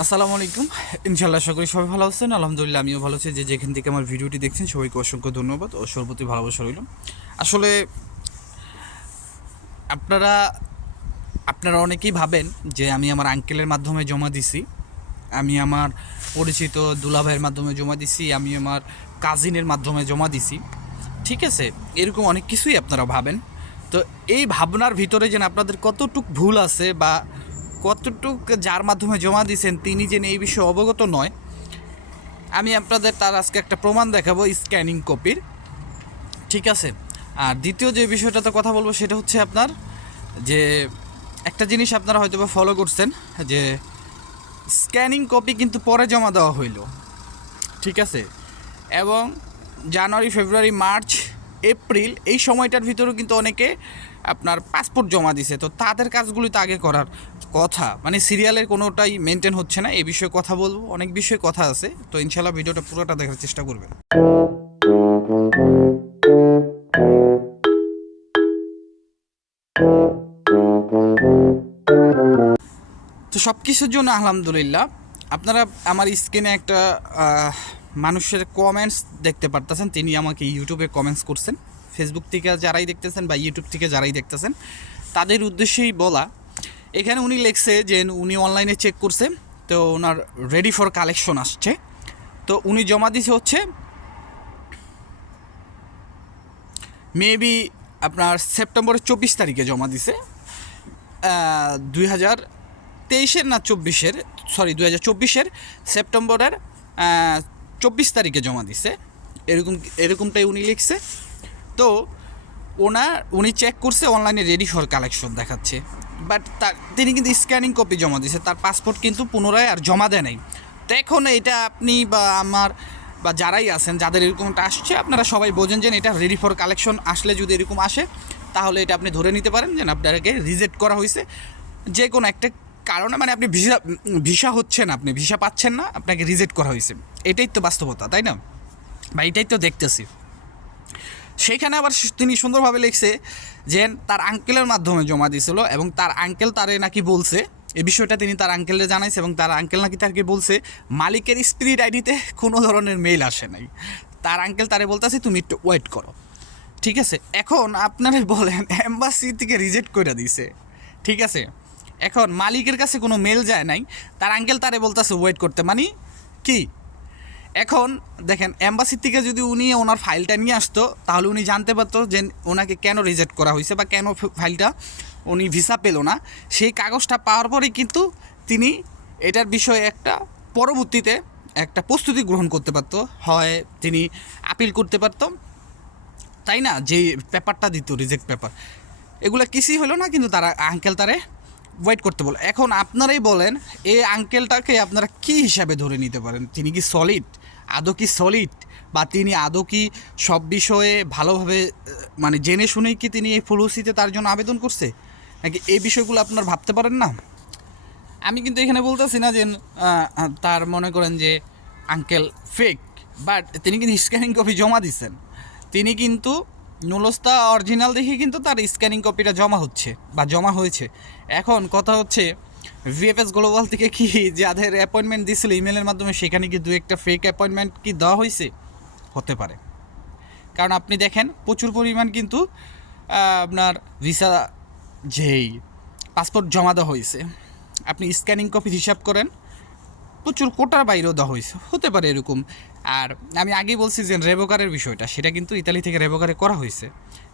আসসালামু আলাইকুম। ইনশাল্লাহ করি সবাই ভালো আছেন। আলহামদুলিল্লাহ আমিও ভালো আছি। যে যেখান থেকে আমার ভিডিওটি দেখছেন, সবাইকে অসংখ্য ধন্যবাদ ও সর্বতি ভালোবাসা রইল। আসলে আপনারা আপনারা অনেকেই ভাবেন যে আমি আমার আঙ্কেলের মাধ্যমে জমা দিছি, আমি আমার পরিচিত দুলাভাইয়ের মাধ্যমে জমা দিছি, আমি আমার কাজিনের মাধ্যমে জমা দিছি। ঠিক আছে, এরকম অনেক কিছুই আপনারা ভাবেন। তো এই ভাবনার ভিতরে যেন আপনাদের কতটুক ভুল আছে বা কতটুক যার মাধ্যমে জমা দিয়েছেন তিনি যেন এই বিষয়ে অবগত নয়, আমি আপনাদের তার আজকে একটা প্রমাণ দেখাবো স্ক্যানিং কপির ঠিক আছে? আর দ্বিতীয় যে বিষয়টাতে কথা বলব সেটা হচ্ছে আপনার যে একটা জিনিস আপনারা হয়তো বা ফলো করছেন, যে স্ক্যানিং কপি কিন্তু পরে জমা দেওয়া হইল। ঠিক আছে? এবং জানুয়ারি, ফেব্রুয়ারি, মার্চ, এপ্রিল এই সময়টার ভিতরেও কিন্তু অনেকে আপনার পাসপোর্ট জমা দিছে। তো তাদের কাজগুলি তো আগে করার। কথা মানে সিরিয়ালের কোনোটাই মেনটেন হচ্ছে না, এই বিষয়ে কথা বলব। অনেক বিষয়ে কথা আছে, তো ইনশাল্লাহ ভিডিওটা পুরোটা দেখার চেষ্টা করবেন। তো সব কিছুর জন্য আলহামদুলিল্লাহ, আপনারা আমার স্ক্রিনে একটা মানুষের কমেন্টস দেখতে পারতেছেন, তিনি আমাকে ইউটিউবে কমেন্টস করছেন। ফেসবুক থেকে যারাই দেখতেছেন বা ইউটিউব থেকে যারাই দেখতেছেন, তাদের উদ্দেশ্যেই বলা এখানে উনি লিখছে যে উনি অনলাইনে চেক করছে, তো ওনার রেডি ফর কালেকশন আসছে। তো উনি জমা দিছে হচ্ছে মেবি আপনার সেপ্টেম্বরের চব্বিশ তারিখে জমা দিছে দুই হাজার তেইশের না চব্বিশের সরি দুই হাজার চব্বিশের সেপ্টেম্বরের চব্বিশ তারিখে জমা দিছে। এরকম, এরকমটাই উনি লিখছে। তো ওনার, উনি চেক করছে অনলাইনে রেডি ফর কালেকশন দেখাচ্ছে। বাট তার তিনি কিন্তু স্ক্যানিং কপি জমা দিয়েছে তার পাসপোর্ট কিন্তু পুনরায় আর জমা দেয় নাই। তো এখন এটা আপনি বা আমার বা যারাই আছেন যাদের এরকমটা আসছে আপনারা সবাই বোঝেন যে এটা রেডি ফর কালেকশন আসলে যদি এরকম আসে তাহলে এটা আপনি ধরে নিতে পারেন যে না, আপনাকে রিজেক্ট করা হয়েছে। যে কোনো একটা কারণে মানে আপনি ভিসা ভিসা হচ্ছেন আপনি ভিসা পাচ্ছেন না আপনাকে রিজেক্ট করা হয়েছে। এটাই তো বাস্তবতা তাই না? বা এটাই তো দেখতেছি। সেইখানে আবার তিনি সুন্দরভাবে লিখছে যে তার আঙ্কেলের মাধ্যমে জমা দিয়েছিল এবং তার আঙ্কেল তারে নাকি বলছে। এই বিষয়টা তিনি তার আঙ্কেলকে জানাইছে এবং তার আঙ্কেল নাকি তাকে বলছে, মালিকের স্পিরিট আইডিতে কোনো ধরনের মেইল আসে নাই। তার আঙ্কেল তারে বলতেছে, তুমি একটু ওয়েট করো। ঠিক আছে? এখন আপনারা বলেন এম্বাসি থেকে রিজেক্ট করে দিছে। ঠিক আছে? এখন মালিকের কাছে কোনো মেল যায় নাই। তার আঙ্কেল তারে বলতেছে ওয়েট করতে। মানে কি? এখন দেখেন অ্যাম্বাসির থেকে যদি উনি ওনার ফাইলটা নিয়ে আসতো, তাহলে উনি জানতে পারতো যে ওনাকে কেন রিজেক্ট করা হয়েছে বা কেন ফাইলটা উনি ভিসা পেল না। সেই কাগজটা পাওয়ার পরেই কিন্তু তিনি এটার বিষয়ে একটা পরবর্তীতে একটা প্রস্তুতি গ্রহণ করতে পারতো। হয় তিনি আপিল করতে পারতো। তাই না? যে পেপারটা দিত রিজেক্ট পেপার এগুলো কিছুই হলো না, কিন্তু তারা আঙ্কেল তারে ওয়েট করতে বলে। এখন আপনারাই বলেন, এই আঙ্কেলটাকে আপনারা কি হিসাবে ধরে নিতে পারেন? তিনি কি সলিড আদৌ কি সলিড বা তিনি আদৌ কি সব বিষয়ে ভালোভাবে মানে জেনে শুনেই কি তিনি এই ফুলসিতে তার জন্য আবেদন করছে? নাকি এই বিষয়গুলো আপনার ভাবতে পারেন না? আমি কিন্তু এখানে বলতেছি না যে তার মনে করেন যে আঙ্কেল ফেক বাট তিনি কিন্তু স্ক্যানিং কপি জমা দিচ্ছেন তিনি কিন্তু নুলস্তা অরিজিনাল দেখে কিন্তু তার স্ক্যানিং কপিটা জমা হচ্ছে, বা জমা হয়েছে। এখন কথা হচ্ছে ভিএফএস গ্লোবাল থেকে কি যাদের অ্যাপয়েন্টমেন্ট দিয়েছিল ইমেলের মাধ্যমে, সেখানে কি দু একটা ফেক অ্যাপয়েন্টমেন্ট কি দেওয়া হয়েছে হতে পারে। কারণ আপনি দেখেন, প্রচুর পরিমাণ কিন্তু আপনার ভিসা যেই পাসপোর্ট জমা দেওয়া হয়েছে আপনি স্ক্যানিং কপি হিসাব করেন, প্রচুর কোটার বাইরেও দেওয়া হয়েছে হতে পারে এরকম। আর আমি আগেই বলছি যে রেবোকারের বিষয়টা, সেটা কিন্তু ইতালি থেকে রেবোকারে করা হয়েছে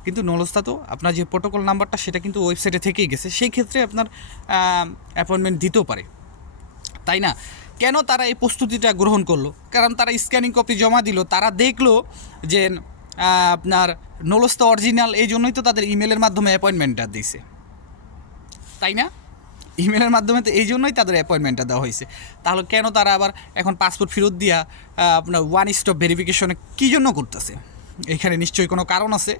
কিন্তু নলস্তা তো, আপনার যে প্রোটোকল নাম্বারটা সেটা কিন্তু ওয়েবসাইটে থেকেই গেছে, সেই ক্ষেত্রে আপনার অ্যাপয়েন্টমেন্ট দিতেও পারে। তাই না? কেন তারা এই প্রস্তুতিটা গ্রহণ করল? কারণ তারা স্ক্যানিং কপি জমা দিল, তারা দেখল যে আপনার নলস্তা অরিজিনাল এই জন্যই তো তাদের ইমেলের মাধ্যমে অ্যাপয়েন্টমেন্টটা দিয়েছে। তাই না? ইমেলের মাধ্যমে তো এই জন্যই তাদের অ্যাপয়েন্টমেন্টটা দেওয়া হয়েছে। তাহলে কেন তারা আবার এখন পাসপোর্ট ফেরত দিয়া আপনার ওয়ান স্টপ ভেরিফিকেশনে কী জন্য করতেছে? এখানে নিশ্চয়ই কোনো কারণ আছে।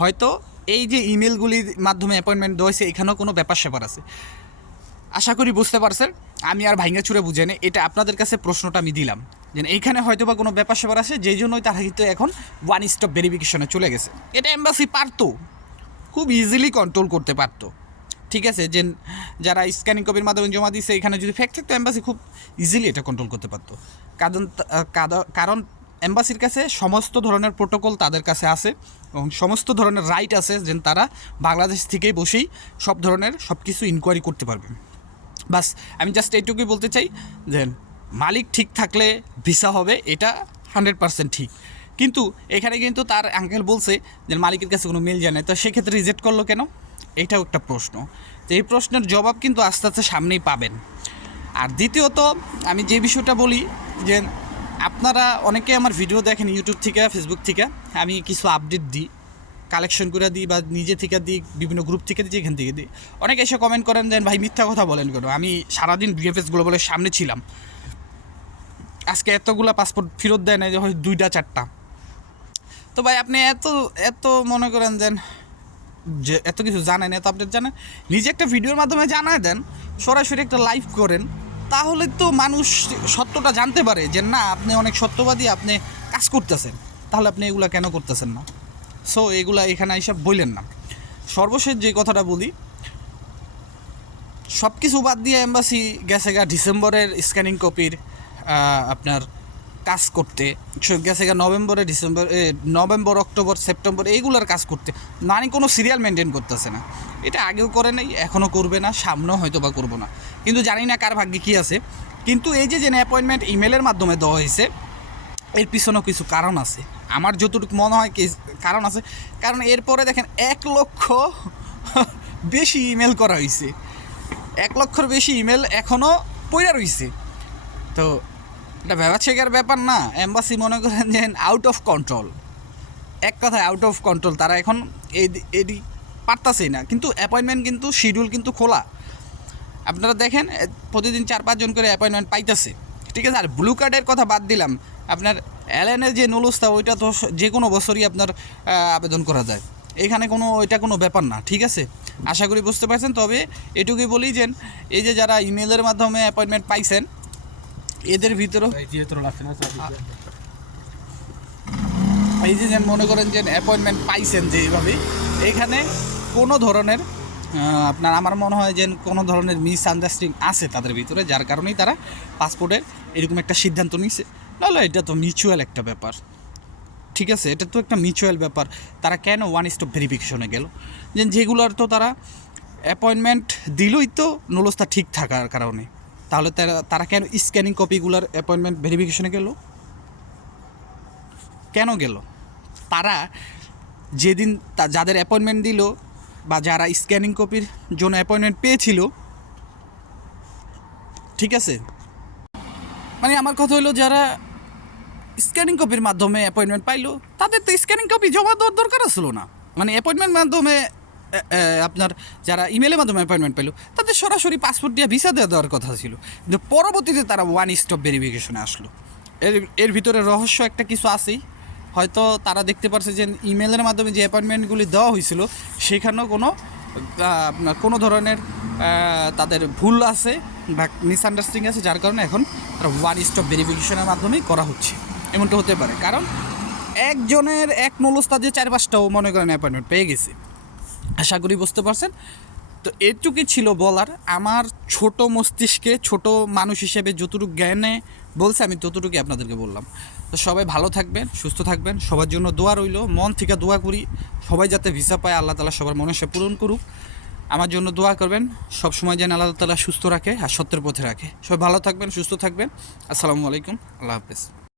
হয়তো এই যে ইমেলগুলির মাধ্যমে অ্যাপয়েন্টমেন্ট দেওয়া হয়েছে, এখানেও কোনো ব্যাপার স্যাপার আছে। আশা করি বুঝতে পারছেন, আমি আর ভাইঙ্গা চুরে বুঝে নেই এটা আপনাদের কাছে প্রশ্নটা আমি দিলাম। যে এইখানে হয়তো বা কোনো ব্যাপার স্যাপার আছে, যেই জন্যই তারা কিন্তু এখন ওয়ান স্টপ ভেরিফিকেশনে চলে গেছে। এটা এম্বাসি পারতো, খুব ইজিলি কন্ট্রোল করতে পারতো। ঠিক আছে যে যারা স্ক্যানিং কপির মাধ্যমে জমা দিয়েছে এখানে যদি ফ্যাক্ট থাকতো এম্বাসি খুব ইজিলি এটা কন্ট্রোল করতে পারতো। কারণ কারণ এম্বাসির কাছে সমস্ত ধরনের প্রোটোকল তাদের কাছে আছে এবং সমস্ত ধরনের রাইট আছে যে তারা বাংলাদেশ থেকেই বসেই সব ধরনের সব কিছু ইনকোয়ারি করতে পারবে। বাস, আমি জাস্ট এইটুকুই বলতে চাই যে মালিক ঠিক থাকলে ভিসা হবে, এটা হান্ড্রেড পার্সেন্ট ঠিক। কিন্তু এখানে কিন্তু তার আঙ্কেল বলছে যে মালিকের কাছে কোনো মেল যায় তো সেক্ষেত্রে রিজেক্ট করল কেন? এটাও একটা প্রশ্ন। তো এই প্রশ্নের জবাব কিন্তু আস্তে আস্তে সামনেই পাবেন। আর দ্বিতীয়ত, আমি যে বিষয়টা বলি যে আপনারা অনেকে আমার ভিডিও দেখেন ইউটিউব থেকে ফেসবুক থেকে। আমি কিছু আপডেট দিই কালেকশন করে দিই বা নিজে থেকে দিই, বিভিন্ন গ্রুপ থেকে দিই এখান থেকে দিই। অনেকে এসে কমেন্ট করেন যে ভাই, মিথ্যা কথা বলেন কেন? আমি সারাদিন বিএফএস গ্লোবালের সামনে ছিলাম। আজকে এতগুলা পাসপোর্ট ফেরত দেয় না যে, হয় দুইটা, চারটা। তো ভাই, আপনি এত এত মনে করেন যেন যে এত কিছু জানেন, এত আপডেট জানেন। নিজে একটা ভিডিওর মাধ্যমে জানায় দেন, সরাসরি একটা লাইভ করেন। তাহলে তো মানুষ সত্যটা জানতে পারে যে না, আপনি অনেক সত্যবাদী, আপনি কাজ করতেছেন। তাহলে আপনি এগুলা কেন করতেছেন না? সো এগুলা এখানে এইসব বললেন না। সর্বশেষ যে কথাটা বলি সব কিছু বাদ দিয়ে এম্বাসি গেছে গা ডিসেম্বরের স্ক্যানিং কপির আপনার কাজ করতে গেছে নভেম্বরে, ডিসেম্বর নভেম্বর, অক্টোবর, সেপ্টেম্বর, এইগুলোর কাজ করতে। নানি কোনো সিরিয়াল মেনটেন করতেছে না। এটা আগেও করে নাই, এখনও করবে না, সামনেও হয়তো বা করব না। কিন্তু জানি না কার ভাগ্যে কী আছে। কিন্তু এই যে যে অ্যাপয়েন্টমেন্ট ইমেলের মাধ্যমে দেওয়া হয়েছে, এর পিছনেও কিছু কারণ আছে। আমার যতটুকু মনে হয় কি, কারণ আছে। কারণ এরপরে দেখেন, এক লক্ষ বেশি ইমেল করা হয়েছে এক লক্ষর বেশি ইমেল এখনও পইরা রইছে। তো এটা ব্যবসায়িকার ব্যাপার না। এম্বাসি মনে করেন যে আউট অফ কন্ট্রোল এক কথায় আউট অফ কন্ট্রোল তারা এখন এই এদিক পারতাছেই না। কিন্তু অ্যাপয়েন্টমেন্ট কিন্তু শিডিউল কিন্তু খোলা। আপনারা দেখেন প্রতিদিন চার পাঁচজন করে অ্যাপয়েন্টমেন্ট পাইতেছে। ঠিক আছে, আর ব্লু কার্ডের কথা বাদ দিলাম। আপনার অ্যালেনের যে নুলুস্তা ওইটা তো যে কোনো বছরই আপনার আবেদন করা যায়। এখানে কোনো, ওইটা কোনো ব্যাপার না, ঠিক আছে? আশা করি বুঝতে পারছেন। তবে এটুকুই বলি যে, এই যে যারা ইমেলের মাধ্যমে অ্যাপয়েন্টমেন্ট পাইছেন এদের la এই যে মনে করেন যে অ্যাপয়েন্টমেন্ট পাইছেন যে এইভাবে এখানে কোনো ধরনের আপনার আমার মনে হয় যে কোনো ধরনের মিস আন্ডারস্ট্যান্ডিং আছে তাদের ভিতরে যার কারণেই তারা পাসপোর্টের এরকম একটা সিদ্ধান্ত নিছে নাহলে এটা তো মিউচুয়াল একটা ব্যাপার। ঠিক আছে এটা তো একটা মিউচুয়াল ব্যাপার। তারা কেন ওয়ান স্টপ ভেরিফিকেশনে গেল? যে যেগুলোর তো তারা অ্যাপয়েন্টমেন্ট দিলই তো নলস্তা ঠিক থাকার কারণে। তাহলে তারা কেন স্ক্যানিং কপিগুলোর অ্যাপয়েন্টমেন্ট ভেরিফিকেশনে গেল? কেন গেল? তারা যেদিন যাদের অ্যাপয়েন্টমেন্ট দিল বা যারা স্ক্যানিং কপির জন্য অ্যাপয়েন্টমেন্ট পেয়েছিল, ঠিক আছে? মানে আমার কথা হলো যারা স্ক্যানিং কপির মাধ্যমে অ্যাপয়েন্টমেন্ট পাইলো, তাদের তো স্ক্যানিং কপি জমা দেওয়ার দরকার আসলো না। মানে অ্যাপয়েন্টমেন্ট মাধ্যমে আপনার যারা ইমেলের মাধ্যমে অ্যাপয়েন্টমেন্ট পেল, তাদের সরাসরি পাসপোর্ট দিয়ে ভিসা দেওয়া দেওয়ার কথা ছিল। কিন্তু পরবর্তীতে তারা ওয়ান স্টপ ভেরিফিকেশনে আসলো। এর এর ভিতরে রহস্য একটা কিছু আছেই। হয়তো তারা দেখতে পারছে যে ইমেলের মাধ্যমে যে অ্যাপয়েন্টমেন্টগুলি দেওয়া হয়েছিল, সেখানেও কোনো আপনার কোনো ধরনের তাদের ভুল আছে বা মিসআন্ডারস্ট্যান্ডিং আছে, যার কারণে এখন তারা ওয়ান স্টপ ভেরিফিকেশনের মাধ্যমেই করা হচ্ছে। এমনটা হতে পারে। কারণ একজনের এক নলস্তা যে চার পাঁচটাও মনে করেন অ্যাপয়েন্টমেন্ট পেয়ে গেছে। আশা করি বুঝতে পারছেন। তো এটুকুই ছিল বলার। আমার ছোট মস্তিষ্কে ছোট মানুষ হিসেবে যতটুকু জ্ঞানে বলছে, আমি ততটুকুই আপনাদেরকে বললাম। তো সবাই ভালো থাকবেন, সুস্থ থাকবেন। সবার জন্য দোয়া রইল। মন থেকে দোয়া করি। সবাই যাতে ভিসা পায়, আল্লাহ তালা সবার মনসা পূরণ করুক। আমার জন্য দোয়া করবেন। সব সময় যেন আল্লাহ তালা সুস্থ রাখে আর সত্যের পথে রাখে। সবাই ভালো থাকবেন, সুস্থ থাকবেন। আসসালামু আলাইকুম। আল্লাহ হাফেজ।